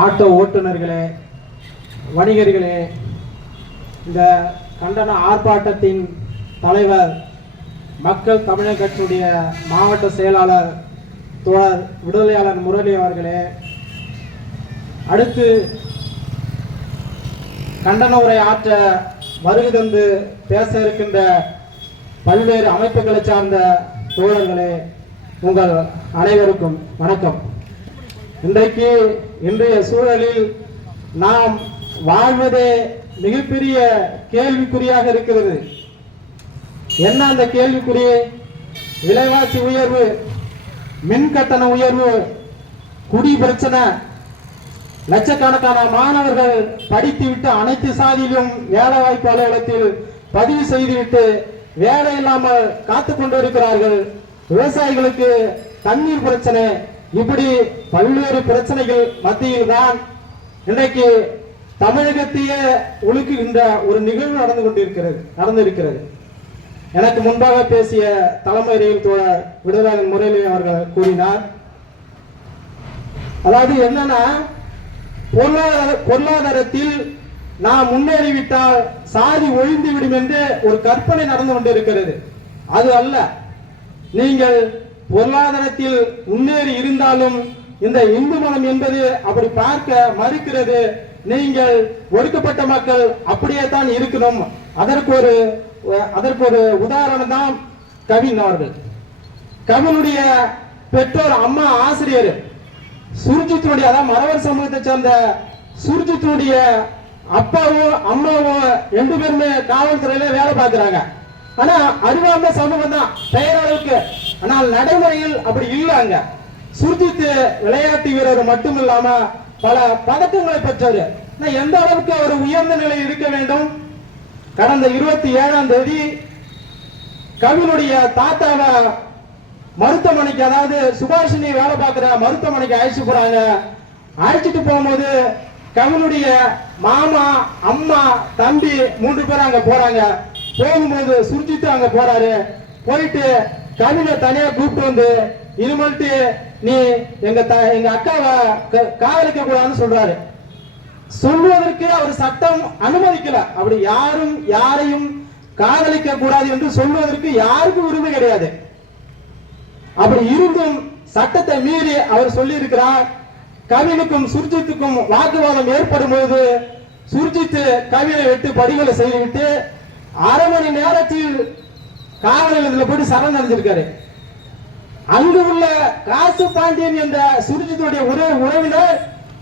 Auto ஓட்டுநர்களே, வணிகர்களே, இந்த கண்டன ஆர்ப்பாட்டத்தின் தலைவர் மக்கள் தமிழர் கட்சியுடைய மாவட்ட செயலாளர் தோழர் விடுதலையாளர் முரளி அவர்களே, அடுத்து கண்டன உரை ஆற்ற வருகை தந்து பேச இருக்கின்ற பல்வேறு அமைப்புகளை சார்ந்த தோழர்களே, உங்கள் அனைவருக்கும் வணக்கம். இன்றைய சூழலில் நாம் வாழ்வதே மிகப்பெரிய கேள்விக்குறியாக இருக்கிறது. என்ன அந்த கேள்விக்குறி? விலைவாசி உயர்வு, மின் கட்டண உயர்வு, குடி பிரச்சனை. லட்சக்கணக்கான மாணவர்கள் படித்துவிட்டு அனைத்து சாதியிலும் வேலை வாய்ப்பு அலுவலகத்தில் பதிவு செய்துவிட்டு வேலை இல்லாமல் காத்து கொண்டிருக்கிறார்கள். விவசாயிகளுக்கு தண்ணீர் பிரச்சனை, இப்படி பல்வேறு பிரச்சனைகள் மத்தியில் தான் இன்றைக்கு தமிழகத்தையே ஒழுக்குகின்ற ஒரு நிகழ்வு நடந்திருக்கிறது. எனக்கு முன்பாக பேசிய தலைமையில் தோழர் விடுதலை முரளி அவர்கள் கூறினார். அதாவது என்னன்னா, பொருளாதாரத்தில் நாம் முன்னேறிவிட்டால் சாதி ஒழிந்துவிடும் என்று ஒரு கற்பனை நடந்து கொண்டிருக்கிறது. அது அல்ல. நீங்கள் பொருளாதாரத்தில் முன்னேறி இருந்தாலும் இந்த இந்து மதம் என்பது அப்படி பார்க்க மறுக்கிறது. நீங்கள் ஒடுக்கப்பட்ட மக்கள் அப்படியே தான் இருக்கணும். அதற்கு ஒரு உதாரணம் தான் கவின் அவர்கள். கவினுடைய பெற்றோர் அம்மா ஆசிரியர். சுர்ஜித்தினுடைய, அதாவது மறவர் சமூகத்தை சேர்ந்த சுர்ஜித்தினுடைய அப்பாவும் அம்மாவும் 2 பேருமே காவல்துறையில வேலை பார்க்கிறாங்க. ஆனா அறிவார்ந்த சமூகம் தான் பெயரளவுக்கு, ஆனால் நடைமுறையில் அப்படி இல்லைங்க. சுர்ஜித் விளையாட்டு வீரர் மட்டும் இல்லாம பல பதக்கங்களை பெற்றாரு. எந்த அளவுக்கு அவர் உயர்ந்த நிலையில் இருக்க வேண்டும்? கடந்த 27ஆம் தேதி கவினுடைய தாத்தாவை மருத்துவமனைக்கு, அதாவது சுபாஷினி வேலை பார்க்கிற மருத்துவமனைக்கு அழைச்சிட்டு போறாங்க. அழைச்சிட்டு போகும்போது கவினுடைய மாமா, அம்மா, தம்பி 3 பேர் அங்க போறாங்க. போகும்போது சுர்ஜித் அங்க போறாரு. போயிட்டு கவினை தனியா கூப்பிட்டு வந்து, இனிமேல்ட்டு நீ எங்க அக்காவை காதலிக்க கூடாதுன்னு சொல்றாரு. சொல்வதற்கு அவர் சட்டம் அனுமதிக்கல. அப்படி யாரையும் காதலிக்க கூடாது என்று சொல்வதற்கு யாருக்கும் உரிமை கிடையாது. அப்படி இருந்தும் சட்டத்தை மீறி அவர் சொல்லி இருக்கிறார். கவினுக்கும் சுர்ஜித்துக்கும் வாக்குவாதம் ஏற்படும் போது சுர்ஜித் கவினை விட்டு படிகளை செய்துவிட்டு 1/2 மணி நேரத்தில் காவல் நிலையத்தில் போட்டு சரண் அடைஞ்சிருக்காரு. அங்கு உள்ள காசு பாண்டியன் என்ற சுர்ஜித்துடைய உறவினர்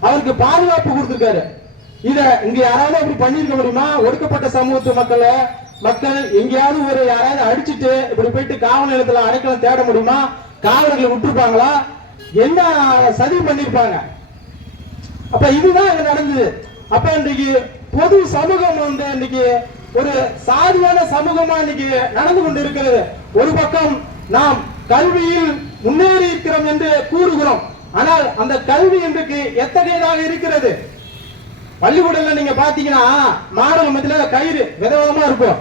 அவருக்கு பாதுகாப்பு கொடுத்திருக்காரு. இங்க யாராவது அப்படி பண்ணிருக்க முடியுமா? ஒடுக்கப்பட்ட சமூகத்து மக்கள் எங்கேயாவது யாராவது அடிச்சுட்டு இப்படி போயிட்டு காவல் நிலையத்தில் அடைக்கலம் தேட முடியுமா? காவலர்களை விட்டுருப்பாங்களா? என்ன சதி பண்ணிருப்பாங்க? அப்ப இதுதான் அங்க நடந்தது. அப்ப இன்றைக்கு பொது சமூகம் இன்னைக்கு ஒரு சாதியான சமூகமா இன்னைக்கு நடந்து கொண்டு இருக்கிறது. ஒரு பக்கம் நாம் கல்வியில் முன்னேறி இருக்கிறோம் என்று கூறுகிறோம். ஆனால் அந்த கல்வி இன்றைக்கு எத்தகையதாக இருக்கிறது? பள்ளிக்கூடத்துல நீங்க பாத்தீங்கன்னா மாணவர்கள் மத்தியில கயிறு விதவிதமா இருக்கும்.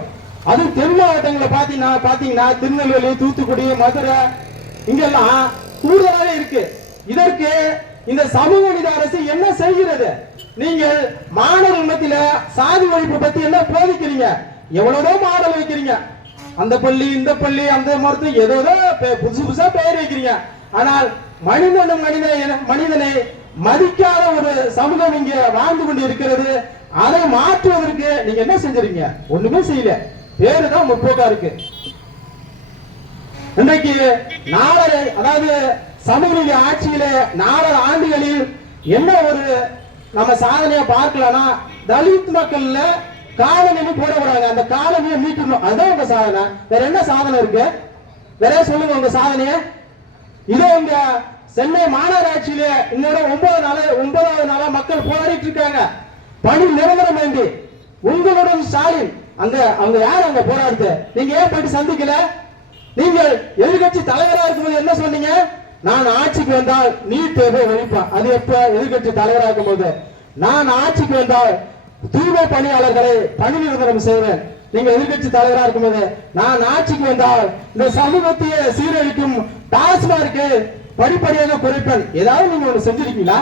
அது தென் மாவட்டங்களை பாத்தீங்கன்னா திருநெல்வேலி, தூத்துக்குடி, மதுரை இங்கெல்லாம் கூடுதலாக இருக்கு. இதற்கு இந்த சமூக நீதி அரசு என்ன செய்கிறது? நீங்கள் மாணவர்கள் மத்தியில சாதி ஒழிப்பு பத்தி என்ன போதிக்கிறீங்க? எவ்வளவோ மாடல் வைக்கிறீங்க. அந்த பள்ளி, இந்த பள்ளி, அந்த மருத்துவம், ஏதோ புதுசா பெயர் வைக்கிறீங்க. ஆனால் மனிதனை மதிக்காத ஒரு சமூகம் இங்க வாழ்ந்து கொண்டு இருக்கிறது. அதை மாற்றுவதற்கு நீங்க என்ன செஞ்சிருக்கீங்க? ஒண்ணுமே செய்யல. பேருதான் முற்போக்கா இருக்கு. இன்றைக்கு 4 அதாவது சமூக நீதி ஆட்சியில 4 ஆண்டுகளில் என்ன ஒரு நம்ம சாதனையா பார்க்கலன்னா, தலித் மக்கள்ல காலனி போட விடாங்க. அந்த காலனியை மீட்டணும். அதுதான் உங்க சாதனை. வேற என்ன சாதனை இருக்கு? வேற சொல்லுங்க உங்க சாதனைய. இதோ இங்க சென்னை மாநகராட்சியில இன்னொரு 9வது நாளா மக்கள் போராடிட்டு இருக்காங்க. பணி நிரந்தரம் வேண்டி. உங்களுடன் ஸ்டாலின் அவங்க யார் அங்க போராடுது? நீங்க ஏன் போயிட்டு சந்திக்கல? நீங்கள் எதிர்கட்சி தலைவராக இருக்கும்போது என்ன சொன்னீங்க? நான் ஆட்சிக்கு வந்தால் நீட் தேர்வை ஒழிப்பேன். அது எப்ப? எதிர்கட்சி தலைவராக இருக்கும்போது. நான் ஆட்சிக்கு வந்தால் தூய்மை பணியாளர்களை பணி நிரந்தரம் செய்வேன். நீங்க எதிர்கட்சி தலைவராக இருக்கும்போது, நான் ஆட்சிக்கு வந்தால் இந்த சமூகத்தையே சீரழிக்கும் டாஸ்மார்க்கு படிப்படியாக குறைப்பேன். ஏதாவது நீங்க ஒண்ணு செஞ்சிருக்கீங்களா?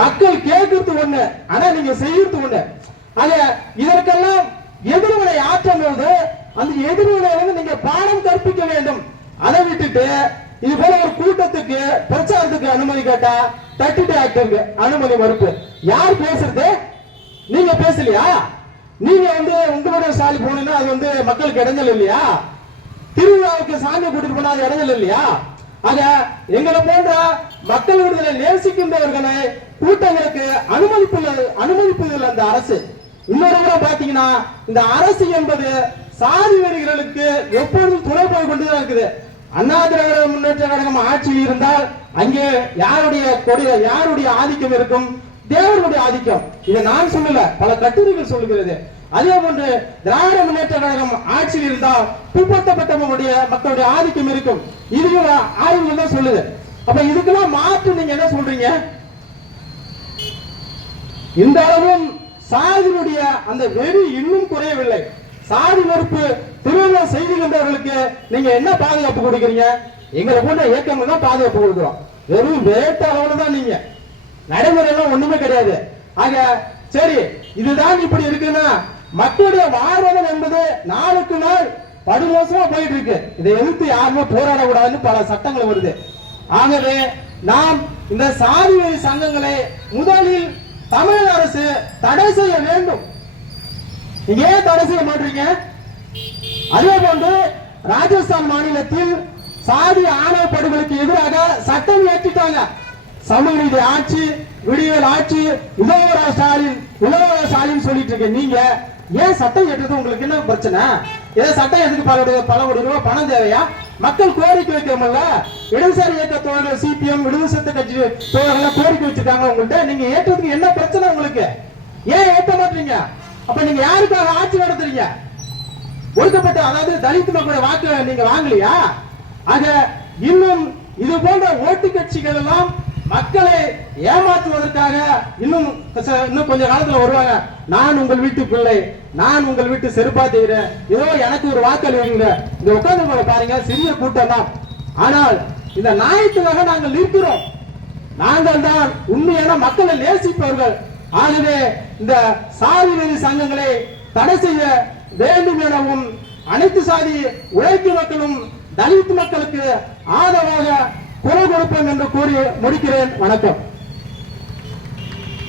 மக்கள் கேட்கறது ஒண்ணு, ஆனா நீங்க செய்யறது ஒண்ணு. ஆக இதற்கெல்லாம் எதிர்வினை ஆற்றும் போது அந்த எதிர்வினை நீங்க பாடம் கற்பிக்க வேண்டும். அதை விட்டுட்டு இது போல ஒரு கூட்டத்துக்கு பிரச்சாரத்துக்கு அனுமதி கேட்டா 32 ஆக்டுக்கு அனுமதி மறுப்பு. யார் பேசுறது? நீங்க பேசலையா? நீங்க உங்களுடைய சாலி போனீங்கன்னா அது மக்களுக்கு இடைஞ்சல் இல்லையா? திருவிழாவுக்கு சாமி கூட்டிட்டு போனா அது இடைஞ்சல் இல்லையா? ஆக எங்களை போன்ற மக்கள் விடுதலை நேசிக்கின்றவர்களை கூட்டங்களுக்கு அனுமதிப்பதில் அந்த அரசு. இன்னொரு முறை பாத்தீங்கன்னா இந்த அரசு என்பது சாதி வெறிகளுக்கு எப்பொழுதும் துணை போய் கொண்டுதான் இருக்குது. அண்ணா திராவிட முன்னேற்ற கழகம் ஆட்சியில் இருந்தால் அங்கே யாருடைய ஆதிக்கம் இருக்கும்? தேவருடைய ஆதிக்கம். இதை நான் சொல்லல, பல கட்டுரைகள் சொல்லுகிறது. அதே போன்று திராவிட முன்னேற்ற கழகம் ஆட்சியில் இருந்தால் பிற்படுத்தப்பட்டவங்களுடைய மக்களுடைய ஆதிக்கம் இருக்கும். இதுவும் ஆய்வுகள் தான் சொல்லுது. அப்ப இதுக்கெல்லாம் மாற்று நீங்க என்ன சொல்றீங்க? இந்த அளவும் சாதியினுடைய அந்த வெறி இன்னும் குறையவில்லை. சாதி மறுப்பு திருவிழா செய்திருந்தவர்களுக்கு நீங்க என்ன பாதுகாப்பு கொடுக்கிறீங்க? எங்களை போன்ற இயக்கங்கள் தான் பாதுகாப்பு கொடுக்கிறோம். வெறும் வேட்ட அளவுல தான் நீங்க, நடைமுறையெல்லாம் ஒண்ணுமே கிடையாது. ஆக சரி, இதுதான் இப்படி இருக்குன்னா மக்களுடைய வாழ்வதம் என்பது நாளுக்கு நாள் படுமோசமா போயிட்டு இருக்கு. இதை எதிர்த்து யாருமே போராடக்கூடாதுன்னு பல சட்டங்கள் வருது. ஆகவே நாம் இந்த சாதி வெறி சங்கங்களை முதலில் தமிழக அரசு தடை செய்ய வேண்டும். நீங்க ஏன் தடை செய்ய மாட்டீங்க? அதே போன்று ராஜஸ்தான் மாநிலத்தில் சாதி ஆணவ படுகொலைக்கு எதிராக சட்டம் ஏற்றிட்டாங்க. சமூக நீதி ஆட்சி, விடியல் ஆட்சி, உதவரா ஸ்டாலின் சொல்லிட்டு இருக்க நீங்க ஏன் சட்டம் ஏற்றது? உங்களுக்கு என்ன பிரச்சனை? ஏதோ சட்டம் எதுக்கு பல கோடி ரூபாய் பணம் தேவையா? மக்கள் கோரிக்கை வைக்கிறோம்ல, இடதுசாரி இயக்க தோழர்கள் சிபிஎம் விடுதலை கட்சி தோழர்கள் கோரிக்கை வச்சிருக்காங்க உங்கள்கிட்ட. நீங்க ஏற்றதுக்கு என்ன பிரச்சனை உங்களுக்கு? ஏன் ஏற்ற மாட்டீங்க? அப்ப நீங்க யாருக்காக ஆட்சி நடத்துறீங்க? ஒடுக்கப்பட்ட அதாவது தலித் மக்களுடைய வாக்கு நீங்க வாங்கலையா? ஆக இன்னும் இது போன்ற ஓட்டு கட்சிகள் எல்லாம் மக்களை ஏமாற்றுவதற்காக இன்னும் கொஞ்ச காலத்துல வருவாங்க. நான் உங்கள் வீட்டு பிள்ளை, நான் உங்கள் வீட்டு செருப்பா செய்கிறேன், ஏதோ எனக்கு ஒரு வாக்களிங்க. இந்த உட்கார்ந்து பாருங்க, சிறிய கூட்டம் தான். ஆனால் இந்த நியாயத்துக்காக நாங்கள் நிற்கிறோம். நாங்கள் தான் உண்மையான மக்களை நேசிப்பவர்கள். ஆகவே இந்த சாதி வெறி சங்கங்களை தடை செய்ய வேண்டும் எனவும் அனைத்து சாதி உழைக்கும் மக்களும் தலித் மக்களுக்கு ஆதரவாக குரல் கொடுப்போம் என்று கூறி முடிக்கிறேன். வணக்கம்.